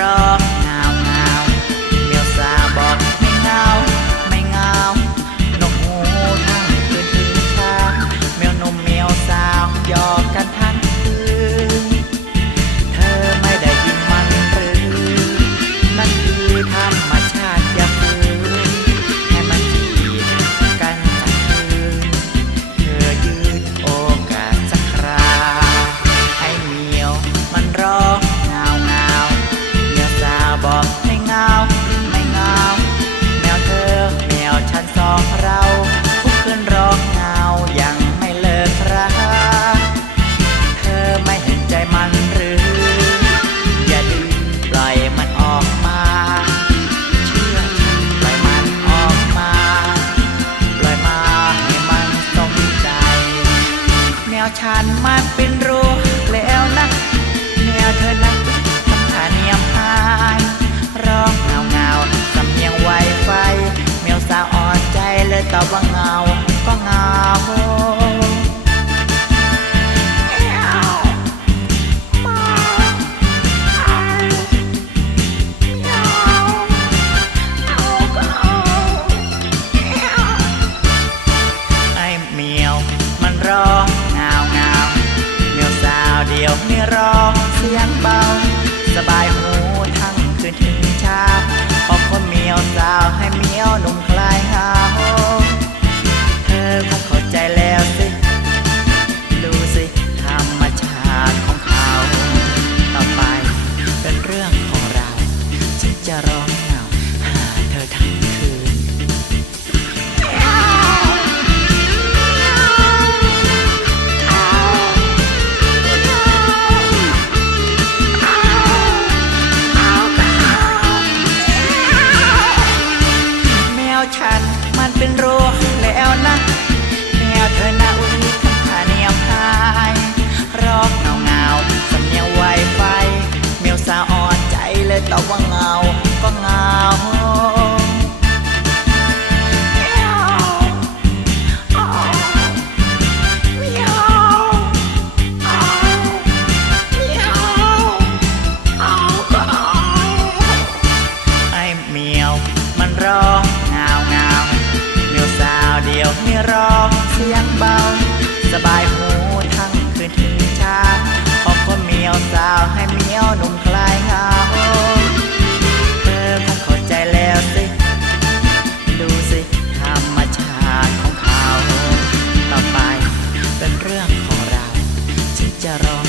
ร้อง ฉันมาเป็นรูแล้วนะแมวเธอนะทำท่าเนียมอายร้องเงาเงาสำเนียงไวไฟแมวสาวอ่อนใจเลยตอบว่าเงาก็เงา ฉัน มันเป็นโรคแล้วนะแมวเธอน่าอุ้ยทำท่าเนียมหายร้องเงาเงาสำเนียงไวไฟแมวสาวอ่อนใจเลยตอบว่า chicharrón.